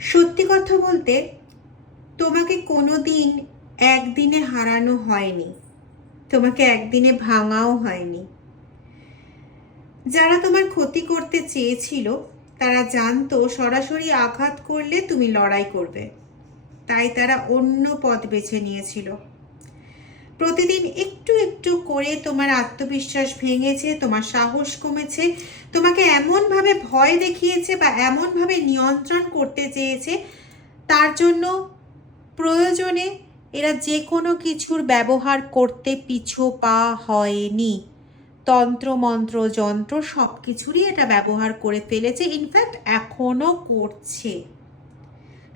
সত্যি কথা বলতে তোমাকে কোনো দিন একদিনে হারানো হয়নি, তোমাকে একদিনে ভাঙাও হয়নি। যারা তোমার ক্ষতি করতে চেয়েছিল তারা জানতো সরাসরি আঘাত করলে তুমি লড়াই করবে, তাই তারা অন্য পথ বেছে নিয়েছিল। প্রতিদিন একটু একটু করে তোমার আত্মবিশ্বাস ভেঙেছে, তোমার সাহস কমেছে, তোমাকে এমনভাবে ভয় দেখিয়েছে বা এমনভাবে নিয়ন্ত্রণ করতে চেয়েছে, তার জন্য প্রয়োজনে এরা যে কোনো কিছুর ব্যবহার করতে পিছু পা হয়নি। তন্ত্র মন্ত্র যন্ত্র সব কিছুরই এটা ব্যবহার করে ফেলেছে, ইনফ্যাক্ট এখনো করছে,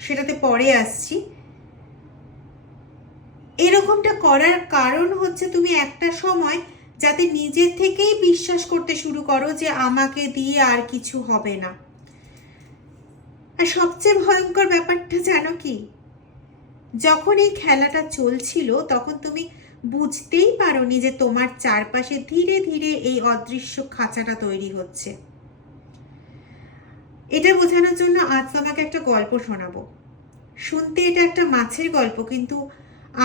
সেটাতে পরে আসছি। এরকমটা করার কারণ হচ্ছে তুমি একটা সময় যাতে নিজের থেকেই বিশ্বাস করতে শুরু করো যে আমাকে দিয়ে আর কিছু হবে না। আর সবচেয়ে ভয়ঙ্কর ব্যাপারটা জানো কি, যখন এই খেলাটা চলছিল তখন তুমি বুঝতেই পারোনি যে তোমার চারপাশে ধীরে ধীরে এই অদৃশ্য খাঁচাটা তৈরি হচ্ছে। এটা বোঝানোর জন্য আজ তোমাকে একটা গল্প শোনাবো। শুনতে এটা একটা মাছের গল্প, কিন্তু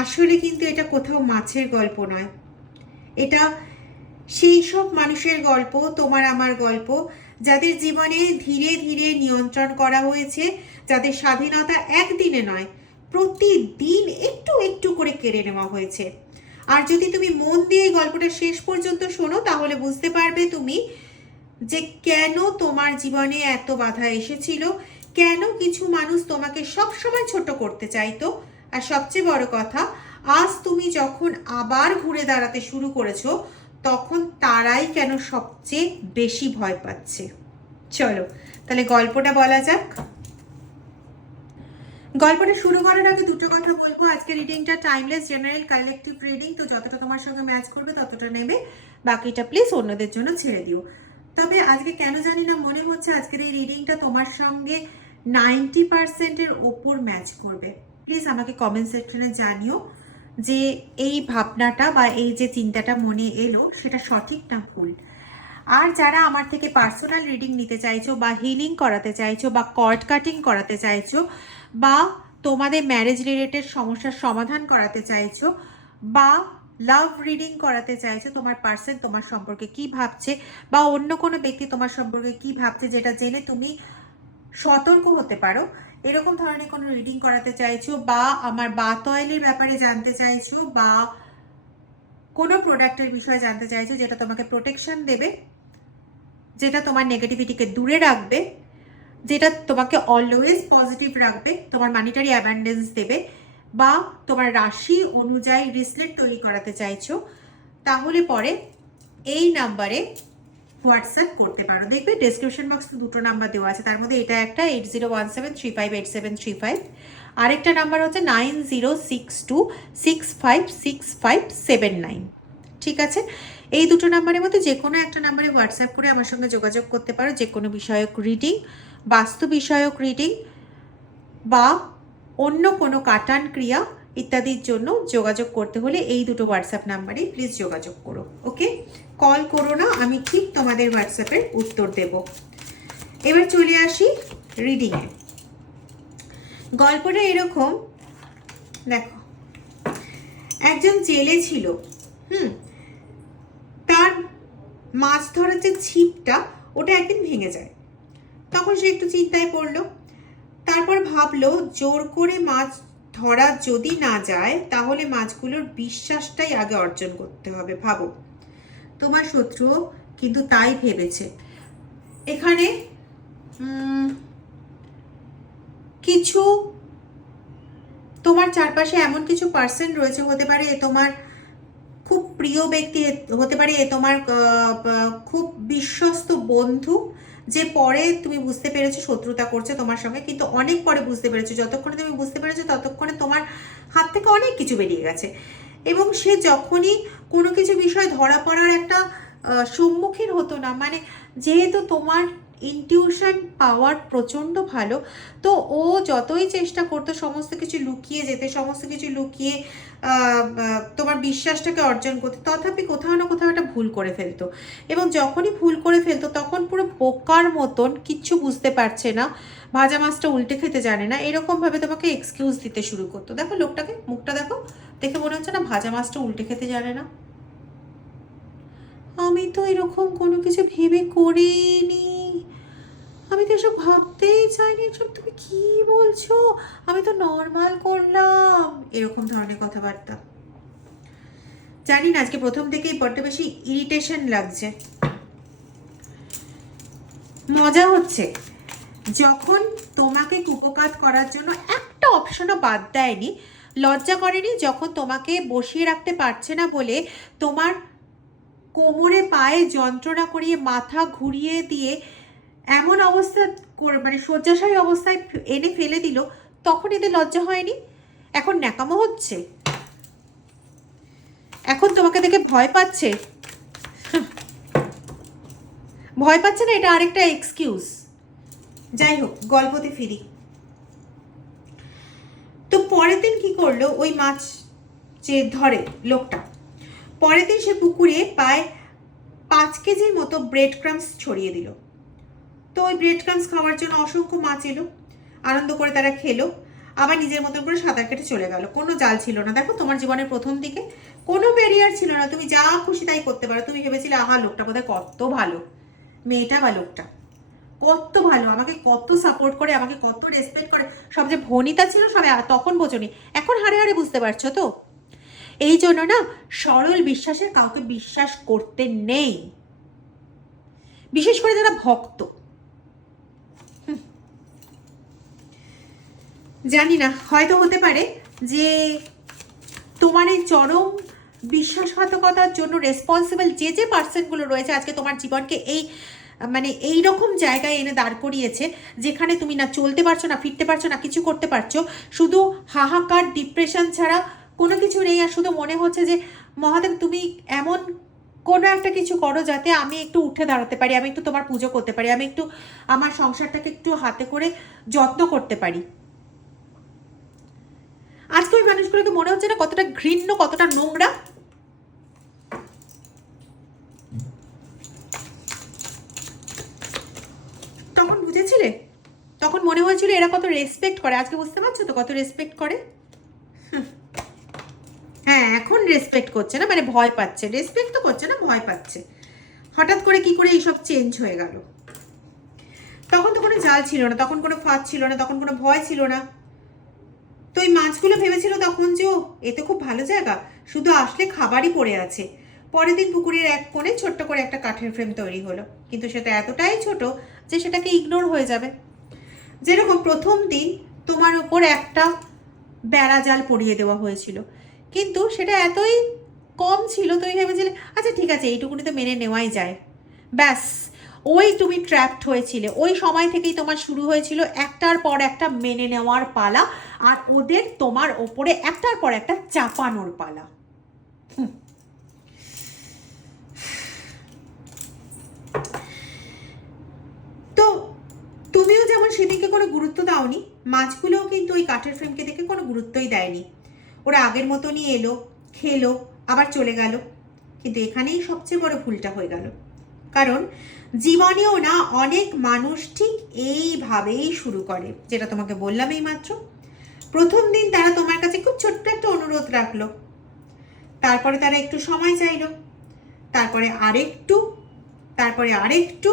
আসলে কিন্তু এটা কোথাও মাছের গল্প নয়। এটা সেই সব মানুষের গল্প, তোমার আমার গল্প, যাদের জীবনে ধীরে ধীরে নিয়ন্ত্রণ করা হয়েছে, যাদের স্বাধীনতা একদিনে নয় প্রতিদিন একটু একটু করে কেড়ে নেওয়া হয়েছে। আর যদি তুমি মন দিয়ে এই গল্পটা শেষ পর্যন্ত শোনো তাহলে বুঝতে পারবে তুমি যে কেন তোমার জীবনে এত বাধা এসেছিল, কেন কিছু মানুষ তোমাকে সব সময় ছোট করতে চাইতো, আর সবচেয়ে বড় কথা, আজ তুমি যখন আবার ঘুরে দাঁড়াতে শুরু করেছো তখন তারাই কেন সবচেয়ে বেশি ভয় পাচ্ছে। চলো তাহলে গল্পটা বলা যাক। গল্পটা শুরু করার আগে দুটো কথা বলবো। আজকে রিডিংটা টাইমলেস জেনারেল কালেকটিভ রিডিং, তো যতটা তোমার সঙ্গে ম্যাচ করবে ততটা নেবে, বাকিটা প্লিজ অন্যদের জন্য ছেড়ে দিও। তবে আজকে কেন জানি না মনে হচ্ছে আজকের এই রিডিংটা তোমার সঙ্গে 90%-এর ওপর ম্যাচ করবে। প্লিজ আমাকে কমেন্ট সেকশনে জানিও যে এই ভাবনাটা বা এই যে চিন্তাটা মনে এলো সেটা সঠিক না ভুল। আর যারা আমার থেকে পার্সোনাল রিডিং নিতে চাইছো বা হিলিং করাতে চাইছো বা কর্ড কাটিং করাতে চাইছো বা তোমাদের ম্যারেজ রিলেটেড সমস্যার সমাধান করাতে চাইছো বা লাভ রিডিং করাতে চাইছো, তোমার পার্সন তোমার সম্পর্কে কি ভাবছে বা অন্য কোনো ব্যক্তি তোমার সম্পর্কে কি ভাবছে যেটা জেনে তুমি সতর্ক হতে পারো, এরকম ধরনের কোনো রিডিং করাতে চাইছো বা আমার বাত অয়েলের ব্যাপারে জানতে চাইছো বা কোনো প্রোডাক্টের বিষয়ে জানতে চাইছো যেটা তোমাকে প্রোটেকশন দেবে, যেটা তোমার নেগেটিভিটিকে দূরে রাখবে, যেটা তোমাকে অলওয়েজ পজিটিভ রাখবে, তোমার মানিটারি অ্যাবান্ডেন্স দেবে, বা তোমার রাশি অনুযায়ী রিসলেট তৈরি করাতে চাইছো, তাহলে পরে এই নাম্বারে হোয়াটসঅ্যাপ করতে পারো। দেখবে ডেসক্রিপশন বক্সে দুটো নাম্বার দেওয়া আছে, তার মধ্যে এটা একটা 8017358735, আরেকটা নাম্বার হচ্ছে 9062656579। ঠিক আছে, এই দুটো নাম্বারের মধ্যে যে কোনো একটা নাম্বারে হোয়াটসঅ্যাপ করে আমার সঙ্গে যোগাযোগ করতে পারো। যে কোনো বিষয়ক রিডিং, বাস্তু বিষয়ক রিডিং বা অন্য কোনো কাটান ক্রিয়া ইত্যাদির জন্য যোগাযোগ করতে হলে এই দুটো হোয়াটসঅ্যাপ নাম্বারে প্লিজ যোগাযোগ করো। ওকে, কল করো না, আমি ঠিক তোমাদের হোয়াটসঅ্যাপের উত্তর দেব। এবার চলে আসি রিডিংয়ে। গল্পটা এরকম, দেখো একজন জেলে ছিল, তার মাছ ধরার যে ছিপটা ওটা একদিন ভেঙে যায়। তখন সে একটু চিন্তায় পড়লো, তারপর ভাবলো জোর করে মাছ ধরা যদি না যায় তাহলে মাছগুলোর বিশ্বাসটাই আগে অর্জন করতে হবে। ভাবো, তোমার শত্রু কিন্তু তাই ভেবেছে। এখানে কিছু তোমার চারপাশে এমন কিছু পার্সন রয়েছে, হতে পারে তোমার খুব প্রিয় ব্যক্তি, হতে পারে তোমার খুব বিশ্বস্ত বন্ধু, যে পরে তুমি বুঝতে পেরেছো শত্রুতা করছে তোমার সঙ্গে, কিন্তু অনেক পরে বুঝতে পেরেছো। যতক্ষণে তুমি বুঝতে পেরেছো ততক্ষণে তোমার হাত থেকে অনেক কিছু বেরিয়ে গেছে, এবং সে যখনই কোনো কিছু বিষয় ধরা পড়ার একটা সম্মুখীন হতো না, মানে যেহেতু তোমার ইনটিউশন পাওয়ার প্রচণ্ড ভালো। তো ও যতই চেষ্টা করতো সমস্ত কিছু লুকিয়ে যেতে, সমস্ত কিছু লুকিয়ে তোমার বিশ্বাসটাকে অর্জন করতে, তথাপি কোথাও না কোথাও একটা ভুল করে ফেলতো। এবং যখনই ভুল করে ফেলতো তখন পুরো বোকার মতন, কিচ্ছু বুঝতে পারছে না, ভাজা মাছটা উল্টে খেতে জানে না, এরকমভাবে তোমাকে এক্সকিউজ দিতে শুরু করতো। দেখো লোকটাকে, মুখটা দেখো, দেখে মনে হচ্ছে না ভাজা মাছটা উল্টে খেতে জানে না। আমি তো এরকম কোনো কিছু ভেবে করিনি, আমি তো এসব ভাবতেই চাইনি, এসব তুমি কি বলছো, আমি তো নর্মাল করলাম, এরকম ধরনের কথাবার্তা। জানি না আজকে প্রথম থেকেই বড্ড বেশি ইরিটেশন লাগছে। মজা হচ্ছে যখন তোমাকে কুপোকাত করার জন্য একটা অপশনও বাদ দেয়নি, লজ্জা করেনি যখন তোমাকে বসিয়ে রাখতে পারছে না বলে তোমার কোমরে পায়ে যন্ত্রণা করিয়ে মাথা ঘুরিয়ে দিয়ে এমন অবস্থা মানে শয্যাশায়ী অবস্থায় এনে ফেলে দিল, তখন এদের লজ্জা হয়নি? এখন ন্যাকামো হচ্ছে, এখন তোমাকে দেখে ভয় পাচ্ছে। ভয় পাচ্ছে না, এটা আরেকটা এক্সকিউজ। যাই হোক, গল্পতে ফিরি। তো পরের দিন কি করলো ওই মাছ যে ধরে লোকটা, পরের দিন সে পুকুরে প্রায় 5 কেজির মতো ব্রেড ক্রামস ছড়িয়ে দিল। তো ওই ব্রেড ক্রামস খাওয়ার জন্য অসংখ্য মাছ এলো, আনন্দ করে তারা খেলো, আবার নিজের মতন করে সাঁতার কেটে চলে গেল। কোনো জাল ছিল না। দেখো, তোমার জীবনের প্রথম দিকে কোনো ব্যারিয়ার ছিল না, তুমি যা খুশি তাই করতে পারো। তুমি ভেবেছিলে আহা লোকটা বোধহয় কত ভালো, মেয়েটা বা লোকটা কত ভালো, আমাকে কত সাপোর্ট করে, আমাকে কত রেসপেক্ট করে, সব যে ভনিতা ছিল সব তখন বোঝনি, এখন হাড়ে হাড়ে বুঝতে পারছো তো। এই জন্য না সরল বিশ্বাসের কাউকে বিশ্বাস করতে নেই, বিশেষ করে যারা ভক্ত। জানি না, হয়তো হতে পারে যে তোমার এই চরম বিশ্বাসঘাতকতার জন্য রেসপন্সিবল যে যে পার্সনগুলো রয়েছে আজকে তোমার জীবনকে এই মানে এই রকম জায়গায় এনে দাঁড় করিয়েছে, যেখানে তুমি না চলতে পারছো, না ফিরতে পারছো, না কিছু করতে পারছো, শুধু হাহাকার ডিপ্রেশন ছাড়া কোনো কিছু নেই। আর শুধু মনে হচ্ছে যে মহাদেব তুমি এমন কোনো একটা কিছু করো যাতে আমি একটু উঠে দাঁড়াতে পারি, আমি একটু তোমার পুজো করতে পারি, আমি একটু আমার সংসারটাকে একটু হাতে করে যত্ন করতে পারি। আজকে ওই মানুষগুলোকে মনে হচ্ছে না কতটা ঘৃণ্য, কতটা নোংরা। তখন বুঝেছিলে, তখন মনে হয়েছিল এরা কত রেসপেক্ট করে, আজকে বুঝতে পারছো তো কত রেসপেক্ট করে। হ্যাঁ, এখন রেসপেক্ট করছে না, মানে ভয় পাচ্ছে, রেসপেক্ট তো করছে না, ভয় পাচ্ছে। হঠাৎ করে কি করে এইসব চেঞ্জ হয়ে গেল? তখন তো কোনো জাল ছিল না, তখন কোনো ফাঁদ ছিল না, তখন কোনো ভয় ছিল না। তো এই মাছগুলো ভেবেছিল তখন যে এ তো খুব ভালো জায়গা, শুধু আসলে খাবারই পড়ে আছে। পরের দিন পুকুরের এক কোণে ছোট্ট করে একটা কাঠের ফ্রেম তৈরি হলো, কিন্তু সেটা এতটাই ছোট যে সেটাকে ইগনোর হয়ে যাবে। যেরকম প্রথম দিন তোমার উপর একটা বেড়া জাল পরিয়ে দেওয়া হয়েছিল, কিন্তু সেটা এতই কম ছিল তুমি ভেবেছিলে আচ্ছা ঠিক আছে এইটুকুনি তো মেনে নেওয়াই যায়, ব্যাস। ওই তুমি ট্র্যাপড হয়েছিলে, ওই সময় থেকেই তোমার শুরু হয়েছিল একটার পর একটা মেনে নেওয়ার পালা, আর ওদের তোমার ওপরে একটার পর একটা চাপানোর পালা। তো তুমিও যেমন সেদিকে কোনো গুরুত্ব দাওনি, মাছগুলোও কিন্তু ওই কাঠের ফ্রেমকে দেখে কোনো গুরুত্বই দেয়নি। ওরা আগের মতনই এলো, খেলো, আবার চলে গেল। কিন্তু এখানেই সবচেয়ে বড় ভুলটা হয়ে গেল, কারণ জীবনেও না অনেক মানুষ ঠিক এইভাবেই শুরু করে, যেটা তোমাকে বললাম এই মাত্র। প্রথম দিন তারা তোমার কাছে খুব ছোট্ট একটা অনুরোধ রাখলো, তারপরে তারা একটু সময় চাইলো, তারপরে আরেকটু, তারপরে আরেকটু,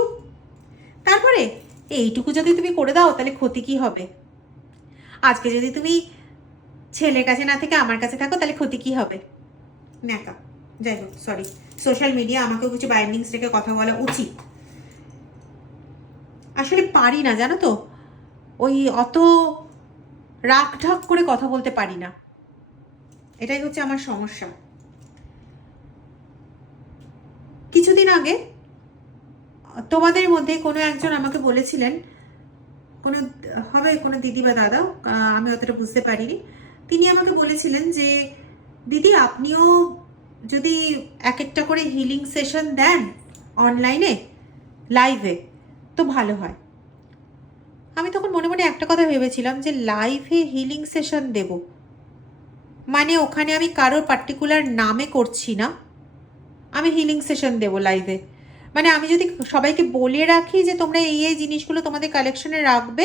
তারপরে এইটুকু যদি তুমি করে দাও তাহলে ক্ষতি কি হবে? আজকে যদি তুমি ছেলের কাছে না থেকে আমার কাছে থাকো তাহলে ক্ষতি কি হবে? ন্যাকা। যাই হোক, সরি, সোশ্যাল মিডিয়া আমাকেও কিছু বাইন্ডিংস রেখে কথা বলা উচিত। আসলে পারি না জানো তো, ওই অত রাগ ঢাক করে কথা বলতে পারি না, এটাই হচ্ছে আমার সমস্যা। কিছুদিন আগে তোমাদের মধ্যে কোনো একজন আমাকে বলেছিলেন, কোনো হবে কোনো দিদি বা দাদা, আমি অতটা বুঝতে পারিনি, তিনি আমাকে বলেছিলেন যে দিদি আপনিও যদি এক একটা করে হিলিং সেশন দেন অনলাইনে লাইভে, তো ভালো হয়। আমি তখন মনে মনে একটা কথা ভেবেছিলাম যে লাইভে হিলিং সেশন দেব, মানে ওখানে আমি কারোর পার্টিকুলার নামে করছি না, আমি হিলিং সেশন দেবো লাইভে। মানে আমি যদি সবাইকে বলে রাখি যে তোমরা এই এই জিনিসগুলো তোমাদের কালেকশনে রাখবে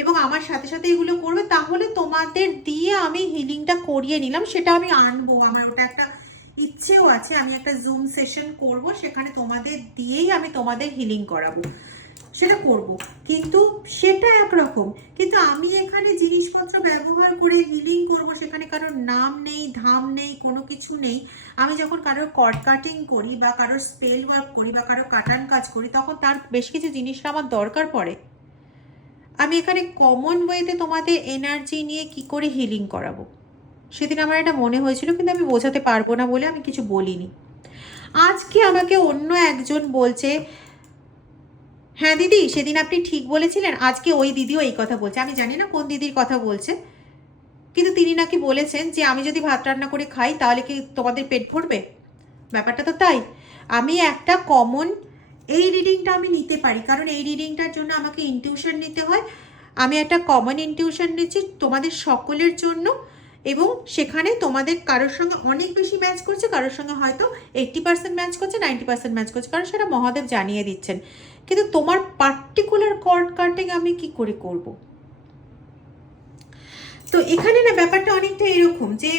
এবং আমার সাথে সাথে এগুলো করবে, তাহলে তোমাদের দিয়ে আমি হিলিংটা করিয়ে নিলাম, সেটা আমি আনবো। আমার ওটা একটা ইচ্ছেও আছে, আমি একটা জুম সেশন করব, সেখানে তোমাদের দিয়েই আমি তোমাদের হিলিং করাবো, সেটা করব। কিন্তু সেটা একরকম, কিন্তু আমি এখানে জিনিসপত্র ব্যবহার করে হিলিং করব, সেখানে কারোর নাম নেই, ধাম নেই, কোনো কিছু নেই। আমি যখন কারোর কর্ড কাটিং করি বা কারোর স্পেল ওয়ার্ক করি বা কারোর কাটান কাজ করি, তখন তার বেশ কিছু জিনিসটা আমার দরকার পড়ে। আমি এখানে কমন ওয়েতে তোমাদের এনার্জি নিয়ে কি করে হিলিং করাবো, সেদিন আমার এটা মনে হয়েছিল, কিন্তু আমি বোঝাতে পারবো না বলে আমি কিছু বলিনি। আজকে আমাকে অন্য একজন বলছে, হ্যাঁ দিদি সেদিন আপনি ঠিক বলেছিলেন, আজকে ওই দিদিও এই কথা বলছে, আমি জানি না কোন দিদির কথা বলছে, কিন্তু তিনি নাকি বলেছেন যে আমি যদি ভাত রান্না করে খাই তাহলে কি তোমাদের পেট ভরবে? ব্যাপারটা তো তাই। আমি একটা কমন, এই রিডিংটা আমি নিতে পারি, কারণ এই রিডিংটার জন্য আমাকে ইনটিউশন নিতে হয়। আমি একটা কমন ইনটিউশন নিচ্ছি তোমাদের সকলের জন্য, এবং সেখানে তোমাদের কারোর সঙ্গে অনেক বেশি ম্যাচ করছে, কারোর সঙ্গে হয়তো 80% ম্যাচ করছে, 90% ম্যাচ করছে, কারণ সেটা মহাদেব জানিয়ে দিচ্ছেন। কিন্তু তোমার পার্টিকুলার কর্ড কাটিং আমি কি করে করব? তো এখানে না ব্যাপারটা অনেকটা এরকম যে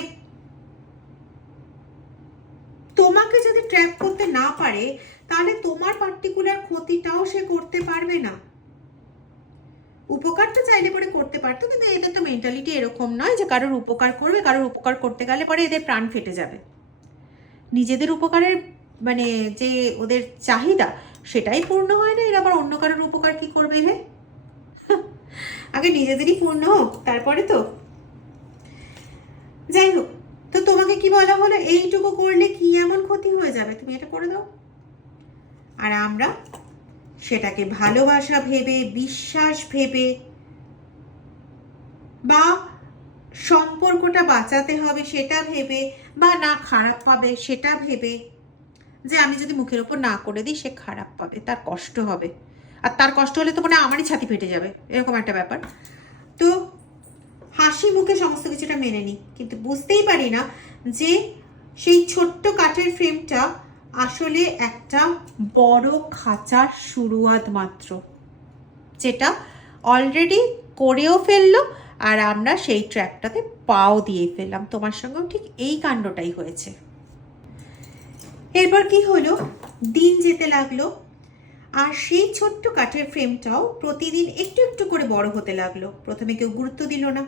তোমাকে যদি ট্র্যাপ করতে না পারে, তাহলে তোমার পার্টিকুলার ক্ষতিটাও সে করতে পারবে না। উপকারটা চাইলে পরে করতে পারতো, কিন্তু এদের তো মেন্টালিটি এরকম নয় যে কারোর উপকার করবে, কারোর উপকার করতে গেলে পরে এদের প্রাণ ফেটে যাবে। নিজেদের উপকারের মানে যে ওদের চাহিদা, সেটাই পূর্ণ হয় না, এরা আবার অন্য কারোর উপকার কি করবে? হে, আগে নিজেদেরই পূর্ণ হোক, তারপরে তো। যাই হোক, তো তোমাকে কি বলা হলো, এইটুকু করলে কি এমন ক্ষতি হয়ে যাবে, তুমি এটা করে দাও। আর আমরা সেটাকে ভালোবাসা ভেবে, বিশ্বাস ভেবে, বা সম্পর্কটা বাঁচাতে হবে সেটা ভেবে, বা না খারাপ পাবে সেটা ভেবে, যে আমি যদি মুখের ওপর না করে দিই সে খারাপ পাবে, তার কষ্ট হবে, আর তার কষ্ট হলে তো মানে আমারই ছাতি ফেটে যাবে, এরকম একটা ব্যাপার। তো হাসি মুখে সমস্ত কিছুটা মেনে নিই, কিন্তু বুঝতেই পারি না যে সেই ছোট্ট কাঠের ফ্রেমটা আসলে একটা বড় খাঁচার শুরুয়াত মাত্র, যেটা অলরেডি করেও ফেললো, আর আমরা সেই ট্র্যাকটাতে পাও দিয়ে ফেললাম। তোমার সঙ্গেও ঠিক এই কাণ্ডটাই হয়েছে। এরপর কি হলো, দিন যেতে লাগলো, আর সেই ছোট্ট কাঠের ফ্রেমটাও প্রতিদিন একটু একটু করে বড় হতে লাগলো। প্রথমে কেউ গুরুত্ব দিল না,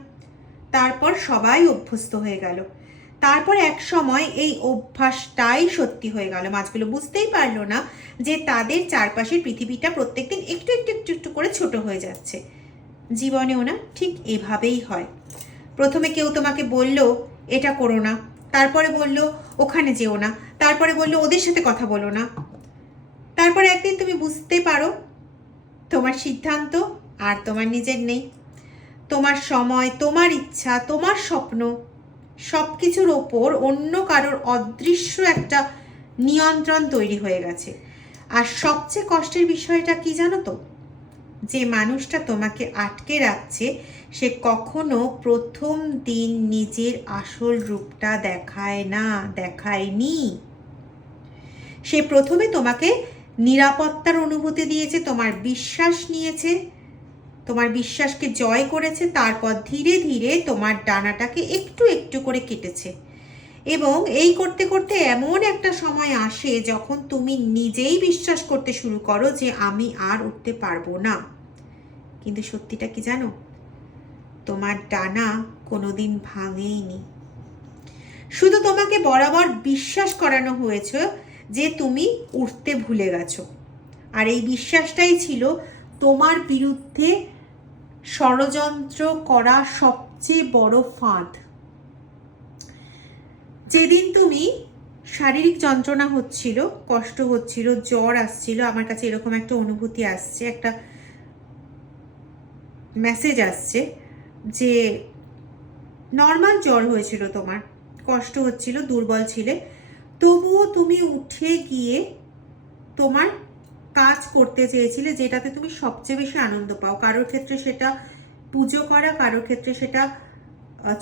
তারপর সবাই অভ্যস্ত হয়ে গেল, তারপর এক সময় এই অভ্যাসটাই সত্যি হয়ে গেল। মাছগুলো বুঝতেই পারলো না যে তাদের চারপাশের পৃথিবীটা প্রত্যেকদিন একটু একটু একটু একটু করে ছোট হয়ে যাচ্ছে। জীবনেও না ঠিক এভাবেই হয়। প্রথমে কেউ তোমাকে বলল এটা করো না, তারপরে বলল ওখানে যেও না, তারপরে বলল ওদের সাথে কথা বলো না, তারপরে একদিন তুমি বুঝতে পারো তোমার সিদ্ধান্ত আর তোমার নিজের নেই, তোমার সময়, তোমার ইচ্ছা, তোমার স্বপ্ন, সব কিছুর ওপর অন্য কারোর অদৃশ্য একটা নিয়ন্ত্রণ তৈরি হয়ে গেছে। আর সবচেয়ে কষ্টের বিষয়টা কি জানো তো, যে মানুষটা তোমাকে আটকে রাখছে সে কখনো প্রথম দিন নিজের আসল রূপটা দেখায় না, দেখায়নি। সে প্রথমে তোমাকে নিরাপত্তার অনুভূতি দিয়েছে, তোমার বিশ্বাস নিয়েছে, তোমার বিশ্বাসকে জয় করেছে, তারপর ধীরে ধীরে তোমার ডানাটাকে একটু একটু করে কেটেছে। এবং এই করতে করতে এমন একটা সময় আসে যখন তুমি নিজেই বিশ্বাস করতে শুরু করো যে আমি আর উঠতে পারবো না। কিন্তু সত্যিটা কি জানো, তোমার ডানা কোনোদিন ভাঙেইনি, শুধু তোমাকে বরাবর বিশ্বাস করানো হয়েছে যে তুমি উঠতে ভুলে গেছো। আর এই বিশ্বাসটাই ছিল তোমার বিরুদ্ধে ষড়যন্ত্র করা সবচেয়ে বড় ফাঁদ। যেদিন তুমি শারীরিক যন্ত্রণা হচ্ছিল, কষ্ট হচ্ছিল, জ্বর আসছিল, আমার কাছে এরকম একটা অনুভূতি আসছে, একটা মেসেজ আসছে যে নর্মাল জ্বর হয়েছিল, তোমার কষ্ট হচ্ছিল, দুর্বল ছিলে, তবুও তুমি উঠে গিয়ে তোমার কাজ করতে চেয়েছিলে যেটাতে তুমি সবচেয়ে বেশি আনন্দ পাও। কারোর ক্ষেত্রে সেটা পুজো করা, কারোর ক্ষেত্রে সেটা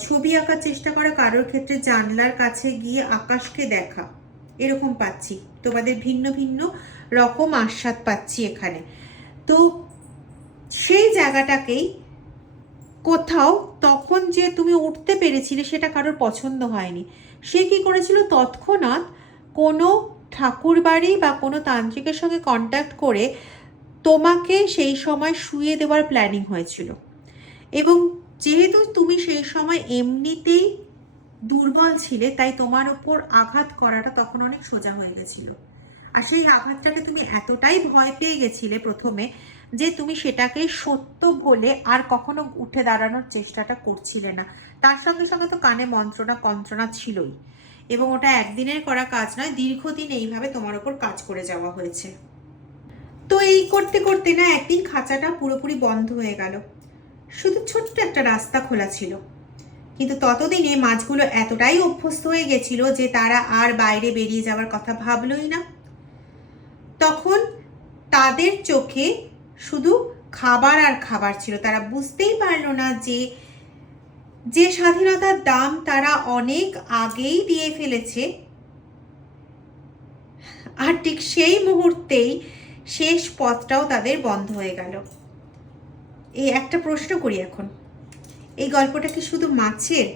ছবি আঁকার চেষ্টা করা, কারোর ক্ষেত্রে জানলার কাছে গিয়ে আকাশকে দেখা, এরকম পাচ্ছি। তোমাদের ভিন্ন ভিন্ন রকম আস্বাদ পাচ্ছি এখানে। তো সেই জায়গাটাকেই কোথাও তখন যে তুমি উঠতে পেরেছিলে সেটা কারোর পছন্দ হয়নি। সে কি করেছিল, তৎক্ষণাৎ কোনো ঠাকুর বাড়ি বা কোনো তান্ত্রিকের সঙ্গে কন্ট্যাক্ট করে তোমাকে সেই সময় শুইয়ে দেওয়ার প্ল্যানিং হয়েছিল। এবং যেহেতু তুমি সেই সময় এমনিতেই দুর্বল ছিলে, তাই তোমার ওপর আঘাত করাটা তখন অনেক সোজা হয়ে গেছিল। আর সেই আঘাতটাকে তুমি এতটাই ভয় পেয়ে গেছিলে প্রথমে যে তুমি সেটাকে সত্য বলে আর কখনো উঠে দাঁড়ানোর চেষ্টাটা করছিলে না। তার সঙ্গে সঙ্গে তো কানে কন্ত্রণা ছিলই, এবং ওটা একদিনের করা কাজ নয়, দীর্ঘদিন এইভাবে তোমার ওপর কাজ করে যাওয়া হয়েছে। তো এই করতে করতে না একদিন খাঁচাটা পুরোপুরি বন্ধ হয়ে গেল, শুধু ছোট্ট একটা রাস্তা খোলা ছিল। কিন্তু ততদিনে মাছগুলো এতটাই অভ্যস্ত হয়ে গেছিল যে তারা আর বাইরে বেরিয়ে যাওয়ার কথা ভাবলই না। তখন তাদের চোখে শুধু খাবার আর খাবার ছিল। তারা বুঝতেই পারল না যে যে স্বাধীনতার দাম তারা অনেক আগেই দিয়ে ফেলেছে, আর ঠিক সেই মুহূর্তেই শেষ পথটাও তাদের বন্ধ হয়ে গেল। এই একটা প্রশ্ন করি এখন, এই গল্পটা কি শুধু মাছের,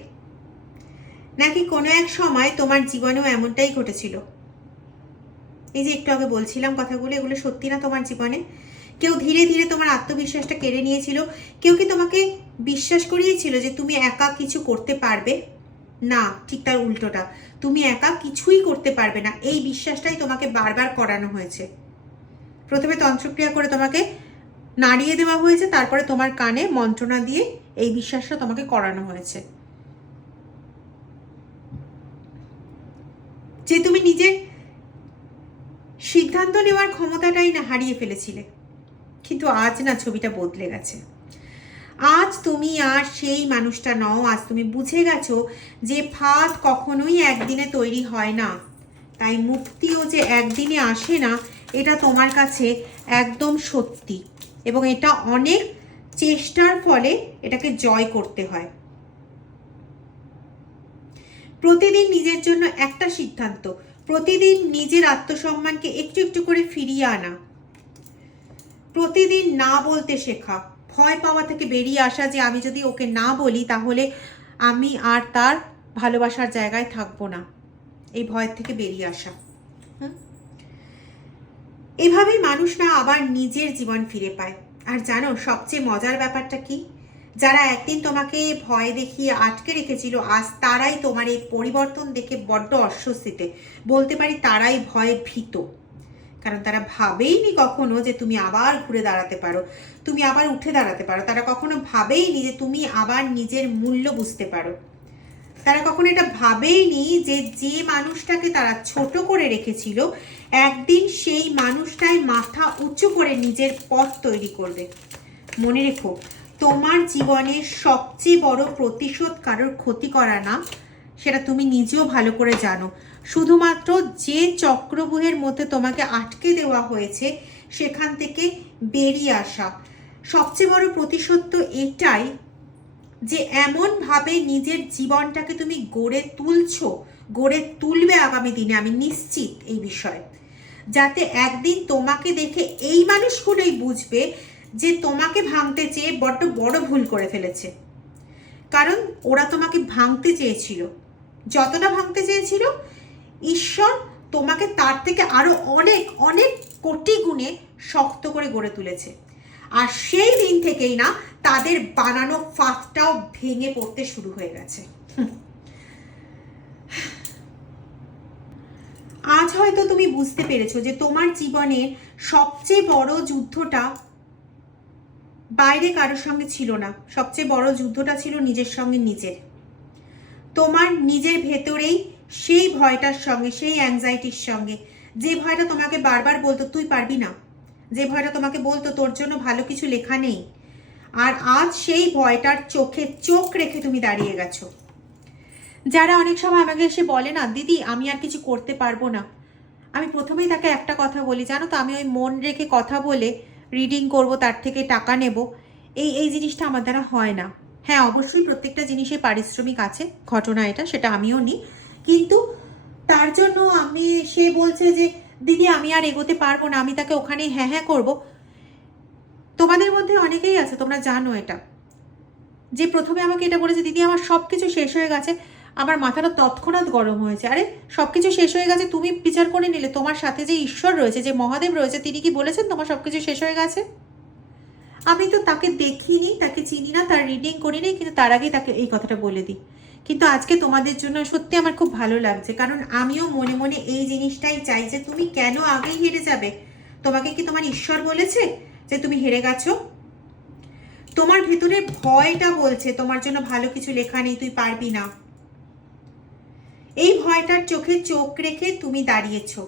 নাকি কোনো এক সময় তোমার জীবনেও এমনটাই ঘটেছিল? এই যে একটু আগে বলছিলাম কথাগুলো, এগুলো সত্যি না তোমার জীবনে? কেউ ধীরে ধীরে তোমার আত্মবিশ্বাসটা কেড়ে নিয়েছিল? কেউ কি তোমাকে বিশ্বাস করিয়েছিল যে তুমি একা কিছু করতে পারবে? না, ঠিক তার উল্টোটা, তুমি একা কিছুই করতে পারবে না, এই বিশ্বাসটাই তোমাকে বারবার করানো হয়েছে। প্রথমে তন্ত্রক্রিয়া করে তোমাকে নাড়িয়ে দেওয়া হয়েছে, তারপরে তোমার কানে মন্ত্রণা দিয়ে এই বিশ্বাসটা তোমাকে করানো হয়েছে যে তুমি নিজের সিদ্ধান্ত নেওয়ার ক্ষমতাটাই না হারিয়ে ফেলেছিলে। কিন্তু আজ না ছবিটা বদলে গেছে। আজ তুমি আর সেই মানুষটা নও। আজ তুমি বুঝে গেছো যে ফাঁদ কখনোই একদিনে তৈরি হয় না, তাই মুক্তিও যে একদিনে আসে না, এটা তোমার কাছে একদম সত্যি, এবং এটা অনেক চেষ্টার ফলে এটাকে জয় করতে হয়। প্রতিদিন নিজের জন্য একটা সিদ্ধান্ত, প্রতিদিন নিজের আত্মসম্মানকে একটু একটু করে ফিরিয়ে আনা, প্রতিদিন না বলতে শেখা, ভয় পাওয়া থেকে বেরিয়ে আসা যে আমি যদি ওকে না বলি তাহলে আমি আর তার ভালোবাসার জায়গায় থাকবো না, এই ভয় থেকে বেরিয়ে আসা। এভাবেই মানুষ না আবার নিজের জীবন ফিরে পায়। আর জানো সবচেয়ে মজার ব্যাপারটা কি? যারা একদিন তোমাকে ভয় দেখিয়ে আটকে রেখেছিল, আজ তারাই তোমার এই পরিবর্তন দেখে বড্ড অস্বস্তিতে, বলতে পারি তারাই ভয়ে ভীত। কারণ তারা ভাবেইনি কখনো যে তুমি আবার ঘুরে দাঁড়াতে পারো, তুমি আবার উঠে দাঁড়াতে পারো। তারা কখনো ভাবেইনি যে তুমি আবার নিজের মূল্য বুঝতে পারো। তারা কখনো এটা ভাবেইনি যে যে মানুষটাকে তারা ছোট করে রেখেছিল একদিন সেই মানুষটাই মাথা উঁচু করে নিজের পথ তৈরি করবে। মনে রেখো, তোমার জীবনের সবচেয়ে বড় প্রতিশোধ কারোর ক্ষতি করা না, সেটা তুমি নিজেও ভালো করে জানো। শুধুমাত্র যে চক্রব্যূহের মধ্যে তোমাকে আটকে দেওয়া হয়েছে সেখান থেকে বেরিয়ে আসা। সবচেয়ে বড় প্রতিশোধ তো এটাই যে এমনভাবে নিজের জীবনটাকে তুমি গড়ে তুলবে আগামী দিনে, আমি নিশ্চিত এই বিষয়ে, যাতে একদিন তোমাকে দেখে এই মানুষগুলোই বুঝবে যে তোমাকে ভাঙতে চেয়ে বড্ড বড় ভুল করে ফেলেছে। কারণ ওরা তোমাকে ভাঙতে চেয়েছিল, যতটা ভাঙতে চেয়েছিল ঈশ্বর তোমাকে তার থেকে আরো অনেক অনেক কোটি গুণে শক্ত করে গড়ে তুলেছে। আর সেই দিন থেকেই না তাদের বানানো ফাঁদটাও ভেঙে পড়তে শুরু হয়ে গেছে। আজ হয়তো তুমি বুঝতে পেরেছো যে তোমার জীবনের সবচেয়ে বড় যুদ্ধটা বাইরে কারোর সঙ্গে ছিল না, সবচেয়ে বড় যুদ্ধটা ছিল নিজের সঙ্গে নিজের। তোমার নিজের ভেতরেই সেই ভয়টার সঙ্গে, সেই অ্যাংজাইটির সঙ্গে, যে ভয়টা তোমাকে বারবার বলতো তুই পারবি না, যে ভয়টা তোমাকে বলতো তোর জন্য ভালো কিছু লেখা নেই, আর আজ সেই ভয়টার চোখে চোখ রেখে তুমি দাঁড়িয়ে গেছো। যারা অনেক সময় আমাকে এসে বলে না দিদি আমি আর কিছু করতে পারবো না, আমি প্রথমেই তাকে একটা কথা বলি, জানো তো, আমি ওই মন রেখে কথা বলে রিডিং করব, তার থেকে টাকা নেব, এই জিনিসটা আমার দ্বারা হয় না। হ্যাঁ, অবশ্যই প্রত্যেকটা জিনিসে পারিশ্রমিক আছে, ঘটনা এটা, সেটা আমিও নিই, কিন্তু তার জন্য সে বলছে যে দিদি আমি আর এগোতে পারবো না, আমি তাকে ওখানে হ্যাঁ হ্যাঁ করবো। তোমাদের মধ্যে অনেকেই আছে, তোমরা জানো এটা, যে প্রথমে আমাকে এটা বলেছে দিদি আমার সব কিছু শেষ হয়ে গেছে, আমার মাথাটা তৎক্ষণাৎ গরম হয়েছে। আরে সব কিছু শেষ হয়ে গেছে তুমি বিচার করে নিলে, তোমার সাথে যে ঈশ্বর রয়েছে, যে মহাদেব রয়েছে, তিনি কি বলেছেন তোমার সব কিছু শেষ হয়ে গেছে? আমি তো তাকে দেখিনি, তাকে চিনি না, তার রিডিং করিনি, কিন্তু তার আগেই তাকে এই কথাটা বলে দিই। কিন্তু আজকে তোমাদের জন্য সত্যি আমার খুব ভালো লাগছে, কারণ আমিও মনে মনে এই জিনিসটাই চাই যে তুমি কেন আগেই হেরে যাবে? তোমাকে কি তোমার ঈশ্বর বলেছে যে তুমি হেরে গেছো? তোমার ভেতরে ভয়টা বলছে তোমার জন্য ভালো কিছু লেখা নেই, তুই পারবি না। এই ভয়টার চোখে চোখ রেখে তুমি দাঁড়িয়েছো।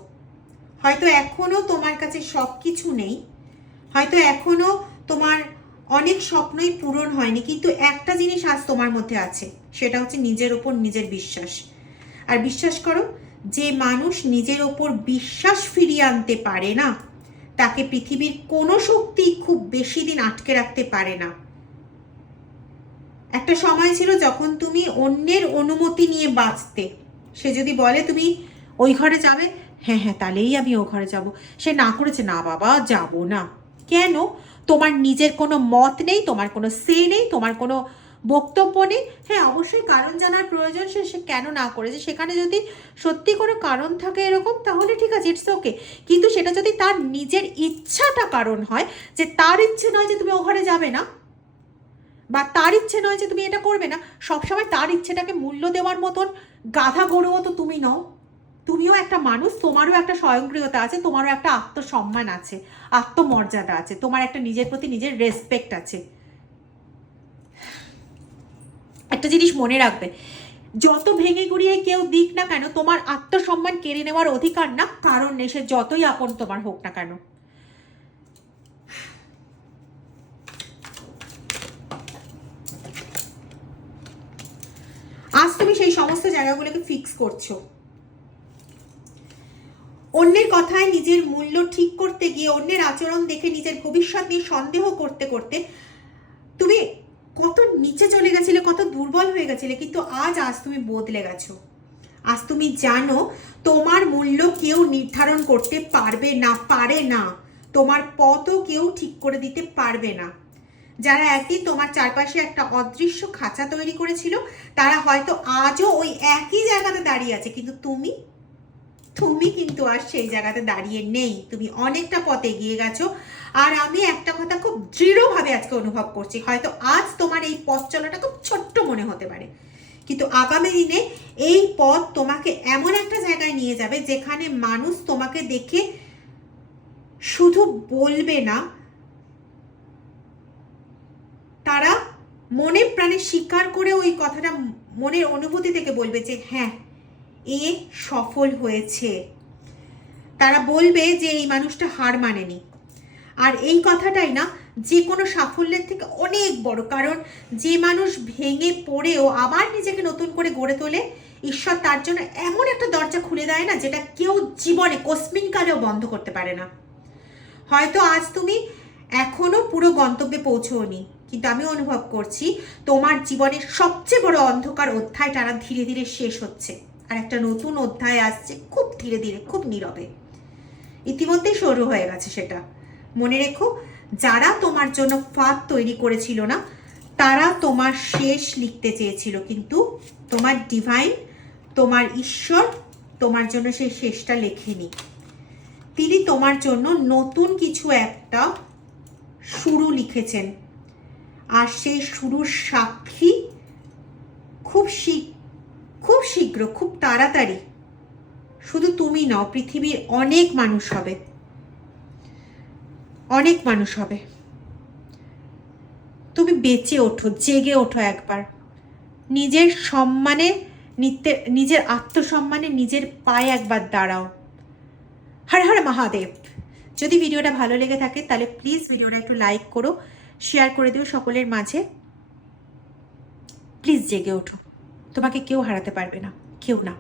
হয়তো এখনো তোমার কাছে সব কিছু নেই, হয়তো এখনো তোমার অনেক স্বপ্নই পূরণ হয়নি, কিন্তু একটা জিনিস আজ তোমার মধ্যে আছে, সেটা হচ্ছে নিজের ওপর নিজের বিশ্বাস। আর বিশ্বাস করো, যে মানুষ নিজের ওপর বিশ্বাস ফিরিয়ে আনতে পারে না, তাকে পৃথিবীর কোনো শক্তি খুব বেশি দিন আটকে রাখতে পারে না। একটা সময় ছিল যখন তুমি অন্যের অনুমতি নিয়ে বাঁচতে। সে যদি বলে তুমি ওই ঘরে যাবে, হ্যাঁ হ্যাঁ তাহলেই আমি ও ঘরে যাব। সে না করেছে, না বাবা যাব না। কেন? তোমার নিজের কোনো মত নেই, তোমার কোনো সে নেই, তোমার কোনো বক্তব্য নেই। হ্যাঁ, অবশ্যই কারণ জানার প্রয়োজন, সে কেন না করেছে। সেখানে যদি সত্যি কোনো কারণ থাকে এরকম, তাহলে ঠিক আছে, ইটস ওকে। কিন্তু সেটা যদি তার নিজের ইচ্ছাটা কারণ হয়, যে তার ইচ্ছে নয় যে তুমি ও ঘরে যাবে না, বা তার ইচ্ছে নয় যে তুমি এটা করবে না, সবসময় তার ইচ্ছেটাকে মূল্য দেওয়ার মতন গাধা গরুও তো তুমি নও। তুমিও একটা মানুষ, তোমারও একটা স্বয়ংক্রিয়তা আছে, তোমারও একটা আত্মসম্মান আছে, আত্মমর্যাদা আছে, তোমার একটা নিজের প্রতি নিজের রেসপেক্ট আছে। একটা জিনিস মনে রাখবে, যত ভেঙে গুড়িয়ে কেউ দিক না কেন, তোমার আত্মসম্মান কেড়ে নেওয়ার অধিকার না কারণ নেই, সে যতই আপন তোমার হোক না কেন। আজ তুমি সেই সমস্ত জায়গাগুলোকে ফিক্স করছো। অন্যের কথায় নিজের মূল্য ঠিক করতে গিয়ে, অন্যের আচরণ দেখে নিজের ভবিষ্যৎ নিয়ে সন্দেহ করতে করতে তুমি কত নিচে চলে গেছিলে, কত দুর্বল হয়ে গেছিলে, কিন্তু আজ তুমি বদলে গেছো। আজ তুমি জানো তোমার মূল্য কেউ নির্ধারণ করতে পারবে না, পারে না। তোমার পথও কেউ ঠিক করে দিতে পারবে না। যারা একদিন তোমার চারপাশে একটা অদৃশ্য খাঁচা তৈরি করেছিল, তারা হয়তো আজও ওই একই জায়গাতে দাঁড়িয়ে আছে, কিন্তু তুমি কিন্তু আর সেই জায়গাতে দাঁড়িয়ে নেই। তুমি অনেকটা পথ এগিয়ে গেছো। আর আমি একটা কথা খুব দৃঢ়ভাবে আজকে অনুভব করছি, হয়তো আজ তোমার এই পথ চলাটা খুব ছোট্ট মনে হতে পারে, কিন্তু আগামী দিনে এই পথ তোমাকে এমন একটা জায়গায় নিয়ে যাবে, যেখানে মানুষ তোমাকে দেখে শুধু বলবে না, তারা মনে প্রাণে স্বীকার করে ওই কথাটা মনের অনুভূতি থেকে বলবে যে হ্যাঁ, এ সফল হয়েছে। তারা বলবে যে এই মানুষটা হার মানেনি। আর এই কথাটাই না যে কোনো সাফল্যের থেকে অনেক বড়, কারণ যে মানুষ ভেঙে পড়েও আবার নিজেকে নতুন করে গড়ে তোলে, ঈশ্বর তার জন্য এমন একটা দরজা খুলে দেয় না, যেটা কেউ জীবনে কস্মিনকালেও বন্ধ করতে পারে না। হয়তো আজ তুমি এখনো পুরো গন্তব্যে পৌঁছওনি, কিন্তু আমি অনুভব করছি তোমার জীবনের সবচেয়ে বড় অন্ধকার অধ্যায়টা ধীরে ধীরে শেষ হচ্ছে, আর একটা নতুন অধ্যায় আসছে, খুব ধীরে ধীরে, খুব নীরবে। ইতিমধ্যেই শুরু হয়ে গেছে সেটা। মনে রেখো, যারা তোমার জন্য ফাঁদ তৈরি করেছিল না, তারা তোমার শেষ লিখতে চেয়েছিল, কিন্তু তোমার ডিভাইন, তোমার ঈশ্বর তোমার জন্য সেই শেষটা লেখেনি। তিনি তোমার জন্য নতুন কিছু একটা শুরু লিখেছেন, আর সেই শুরুর সাক্ষী খুব শীঘ্র, খুব তাড়াতাড়ি শুধু তুমি নও, পৃথিবীর অনেক মানুষ হবে, অনেক মানুষ হবে। তুমি বেঁচে ওঠো, জেগে ওঠো একবার, নিজের সম্মানে, নিজের আত্মসম্মানে নিজের পায়ে একবার দাঁড়াও। হর হর মহাদেব। যদি ভিডিওটা ভালো লেগে থাকে তাহলে প্লিজ ভিডিওটা একটু লাইক করো, শেয়ার করে দিও সকলের মাঝে। প্লিজ জেগে ওঠো, তোমাকে কেউ হারাতে পারবে না, কেউ না।